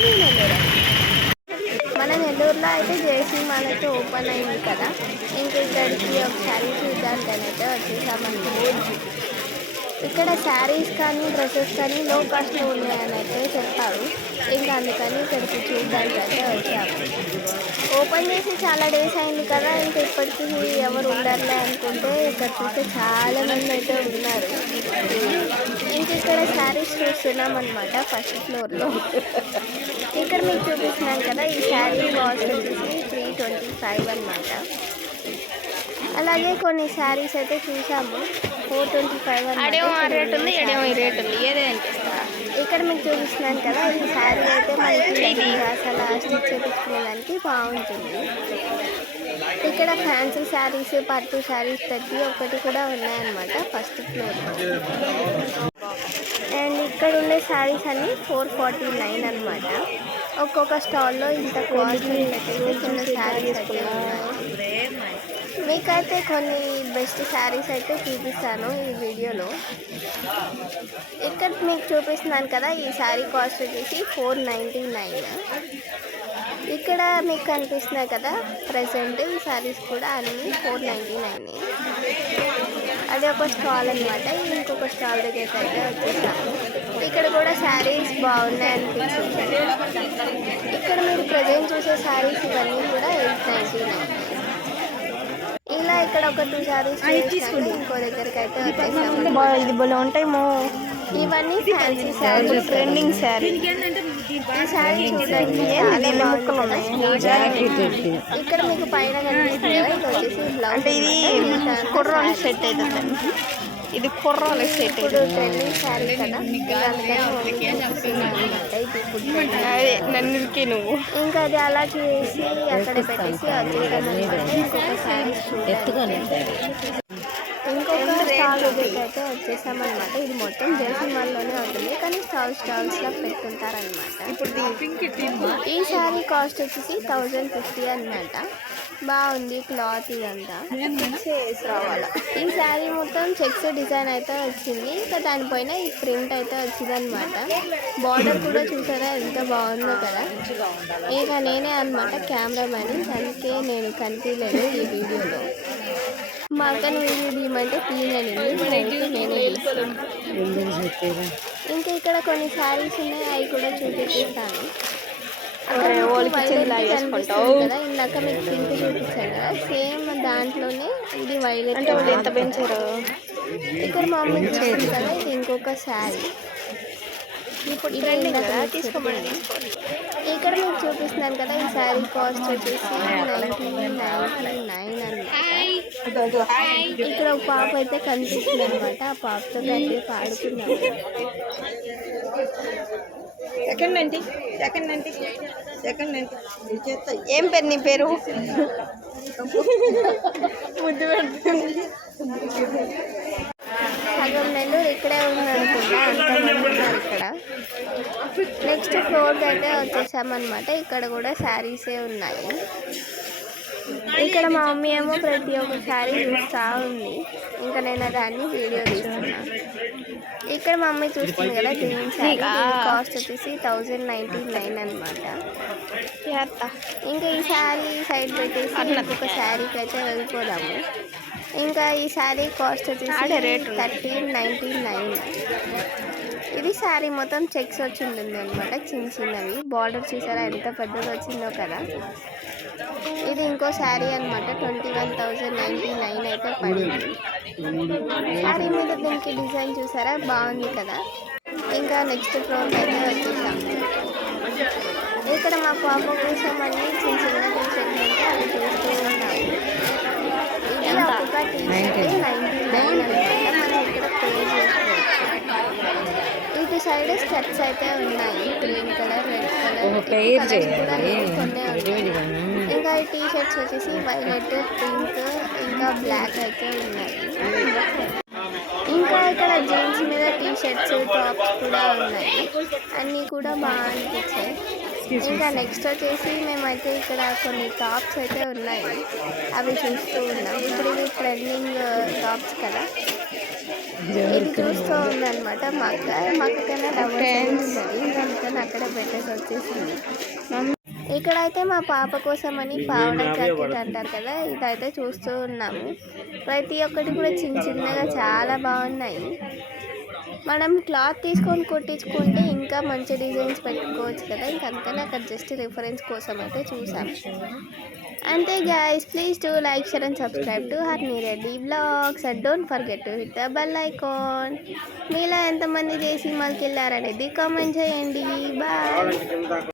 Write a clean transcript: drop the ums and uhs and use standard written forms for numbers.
నెల్లూరు. మన నెల్లూరులో అయితే జేసీ మాల్ అయితే ఓపెన్ అయింది కదా, ఇంకా ఇక్కడికి ఒకసారి చూద్దానికని అయితే వచ్చేసామన్నమాట. ఇక్కడ శారీస్ కానీ డ్రెస్సెస్ కానీ లో కాస్ట్లో ఉన్నాయని అయితే చెప్పారు, ఇంకా అందుకని ఇక్కడికి చూడడానికి అయితే వచ్చాము. ఓపెన్ చేసి చాలా డేస్ అయింది కదా, ఇంకా ఇప్పటికీ ఎవరు ఉండరులే అనుకుంటే ఇక్కడ చూస్తే చాలా మంది అయితే ఉన్నారు. ఇంక ఇక్కడ శారీస్ చూస్తున్నాం అనమాట ఫస్ట్ ఫ్లోర్లో. ఇక్కడ మీకు చూపిస్తున్నాను కదా, ఈ శారీ కాస్ట్ వచ్చేసి 325 అనమాట. అలాగే కొన్ని శారీస్ అయితే చూసాము 425 రేట్ ఉంది, రేట్ ఉంది ఏదేంటి. ఇక్కడ మీకు చూపిస్తున్నాను కదా, ఈ శారీ అయితే మనకి అసలు స్టిచ్ చేయించుకునేదానికి బాగుంటుంది. ఇక్కడ ఫ్యాన్సీ శారీస్, పట్టు శారీస్ ప్రతి ఒక్కటి కూడా ఉన్నాయన్నమాట ఫస్ట్ ఫ్లోర్లో. అండ్ ఇక్కడ ఉండే శారీస్ అన్నీ 449 అనమాట. ఒక్కొక్క స్టాల్లో ఇంత కాస్ట్ పెట్టేసి చిన్న శారీస్ అయితే ఉన్నాయి. మీకైతే కొన్ని బెస్ట్ శారీస్ అయితే చూపిస్తాను ఈ వీడియోలో. ఇక్కడ మీకు చూపిస్తున్నాను కదా, ఈ శారీ కాస్ట్ వచ్చేసి 499. ఇక్కడ మీకు కనిపిస్తున్నాయి కదా ప్రజెంట్ ఈ శారీస్ కూడా అన్నీ 499. అది ఒక స్టాల్ అనమాట. ఇంకొక స్టాల్ దగ్గరికి అయితే వచ్చేసాము. ఇక్కడ కూడా శారీస్ బాగున్నాయి అనిపించింది. ఇక్కడ మీరు ప్రజెంట్ చూసే శారీస్ ఇవన్నీ కూడా 899. ఇలా ఇక్కడ ఒక 2 శారీస్ తీసుకుంటే ఇంకో దగ్గరికి అయితే వచ్చేసాము. ఇది బోలో ఉంటాయేమో. ఇవన్నీ ఫ్యాన్సీ శారీ, ట్రెండింగ్ శారీ. ఈ శారీ చూడండి ఇక్కడ మీకు పైన కనిపిస్తుంది కదా, ఇది వచ్చేసి బ్లౌజ్. అంటే ఇది కుర్రాల సెట్ అవుతుంది, ఇది కుర్రాల సెట్. ఇప్పుడు ట్రెండింగ్ శారీ కదా, అదే నన్నుకే నువ్వు ఇంకా అది అలా చేసి అక్కడ పెట్టేసి ఇంకొక శారీ ఇంకొక స్టాల్ దగ్గరికి అయితే వచ్చేసామన్నమాట. ఇది మొత్తం జేసీ మాల్లోనే ఉంటుంది, కానీ స్టాల్స్లో పెట్టుకుంటారనమాట. ఇప్పుడు ఈ శారీ కాస్ట్ వచ్చేసి 1050 అనమాట. బాగుంది క్లాత్ ఇదంతా. ఈ శారీ మొత్తం చెక్స్ డిజైన్ అయితే వచ్చింది, ఇంకా దానిపైన ఈ ప్రింట్ అయితే వచ్చింది అనమాట. బార్డర్ కూడా చూసారా ఎంత బాగుందో కదా. ఇక నేనే అనమాట కెమెరామ్యాన్, అందుకే నేను కనిపించలేదు ఈ వీడియోలో. మా అక్కని వీడియో తీయమంటే తీయలేను, నేనే తీస్తాను. ఇంకా ఇక్కడ కొన్ని శారీస్ ఉన్నాయి, అవి కూడా చూపిస్తాను. అక్కడ కదా ఇందాక మీకు పింక్ చూపించాను కదా, సేమ్ దాంట్లోనే ఇది వైలెట్. ఎంత పెంచారు. ఇక్కడ మా మమ్మీ చూస్తుంది కదా, ఇది ఇంకొక శారీ. ఇప్పుడు తీసుకోమని ఇక్కడ మీకు చూపిస్తున్నాను కదా, ఈ శారీ కాస్ట్ వచ్చేసి 1999 అనమాట. ఇక్కడ ఒక పాప అయితే కనిపిస్తుంది అనమాట, ఆ పాపతో కలిసి పాడుతున్నాము. ఏం పేరు నీ పేరు? ముద్దు పెడుతుంది. సగం నెల్లూరు ఇక్కడే ఉందనుకుంటా, అంతమంది ఉన్నారు ఇక్కడ. నెక్స్ట్ ఫ్లోర్కి అయితే వచ్చేసామన్నమాట. ఇక్కడ కూడా శారీసే ఉన్నాయి. ఇక్కడ మా మమ్మీ ఏమో ప్రతి ఒక్క శారీ చూస్తూ ఉంది, ఇంకా నేను దాన్ని వీడియో తీస్తున్నాను. ఇక్కడ మా మమ్మీ చూస్తుంది కదా గ్రీన్ శారీ, కాస్ట్ వచ్చేసి 1099 అనమాట. ఇంకా ఈ శారీ సైడ్ పెట్టేసి ఇంకొక శారీకి అయితే వెళ్ళిపోదాము. ఇంకా ఈ శారీ కాస్ట్ వచ్చేసి 1399. ఇది శారీ మొత్తం చెక్స్ వచ్చి ఉంటుంది అనమాట, చిన్న చిన్నవి. బార్డర్ చూసారా ఎంత పెద్దది వచ్చిందో కదా. ఇది ఇంకో శారీ అనమాట, 21,099 అయితే పడింది. శారీ మీద దీనికి డిజైన్ చూసారా బాగుంది కదా. ఇంకా నెక్స్ట్ ఫ్లోర్ అయితే వచ్చేసాము. ఇక్కడ మా పాప కోసం అన్ని చిన్న చిన్న టీషర్ట్లు ఉంటే అవి చూస్తూ ఉన్నాయి. ఇది ఒక్కొక్క టీషర్ట్ 99 అనమాట. మనం ఇక్కడ పే చేసుకోవచ్చు. ఇటు సైడ్ స్టెప్స్ అయితే ఉన్నాయి, గ్రీన్ కలర్, రెడ్ కలర్ కూడా కొన్ని ఉన్నాయి. ఇంకా ఈ టీ షర్ట్స్ వచ్చేసి వైలెట్, పింక్, ఇంకా బ్లాక్ అయితే ఉన్నాయి. ఇంకా ఇక్కడ జీన్స్ మీద టీ షర్ట్స్, టాప్స్ కూడా ఉన్నాయి. అన్నీ కూడా బాగా అనిపించాయి. ఇంకా నెక్స్ట్ వచ్చేసి మేమైతే ఇక్కడ కొన్ని టాప్స్ అయితే ఉన్నాయి, అవి చూస్తూ ఉన్నాం. ఇప్పుడు ఇవి ట్రెండింగ్ టాప్స్ కదా. ఇది చూస్తూ ఉందన్నమాట. మా అక్క కన్నా డబుల్ సైజ్ ఉన్నది, అందుకని అక్కడ పెట్టేసి వచ్చేసింది. ఇక్కడైతే మా పాప కోసం అని పావడా జాకెట్ అంటారు కదా, ఇదైతే చూస్తూ ఉన్నాము. ప్రతి ఒక్కటి కూడా చిన్న చిన్నగా చాలా బాగున్నాయి. మనం క్లాత్ తీసుకొని కుట్టించుకుంటే ఇంకా మంచి డిజైన్స్ పెట్టుకోవచ్చు కదా, అందుకని అక్కడ జస్ట్ రిఫరెన్స్ కోసం అయితే చూసాం. అంతే guys, please to like, share and subscribe to Harni Reddy vlogs and don't forget to hit the bell icon. మీలో ఎంతమంది జేసీ మాల్కి వెళ్ళారనేది కామెంట్ చేయండి. బాయ్.